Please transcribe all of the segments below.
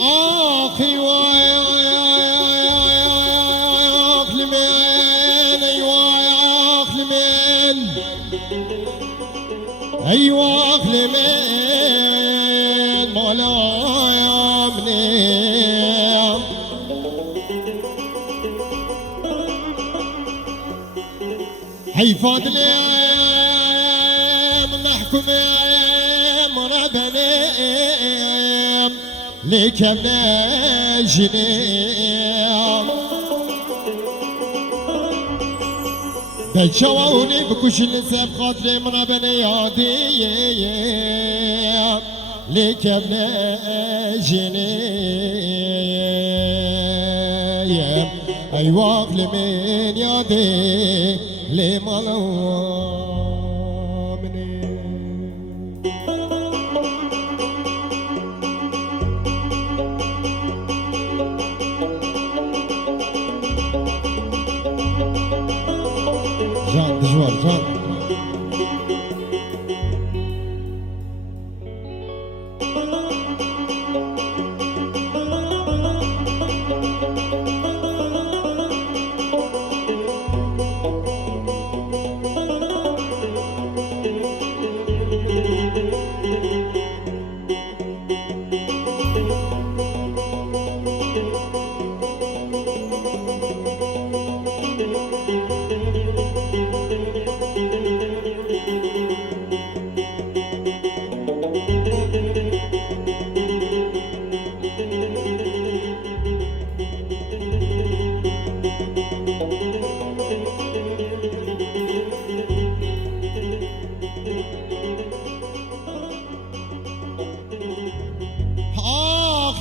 اخي وياك لمين ايواك لمين ايواك لمين مولاي منين حيفاد لي محكوم مربني ليك ابن جنيم بجووني بكوش النساب خاطري من بنيادي ليك ابن جنيم ايواق لمن يادي لمالو جان دجوار جان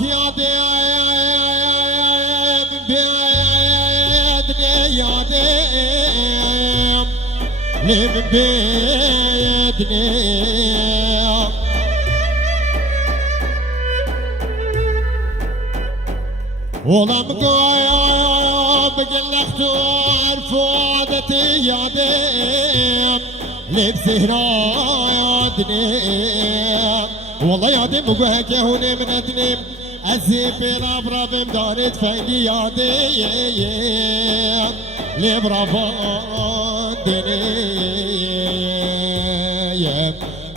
يا ديم بيدني يا ديم لم بيدني والله مقايم بقل اختار فؤادتي يا ديم لبسهرا يا دنيم والله يا ديم وقهك يا هوني من ادنيم أزيب براب مدارت فايدي يا ديم لبرافان دنيم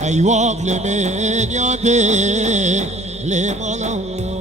أيواق لمن يا ديم لمالو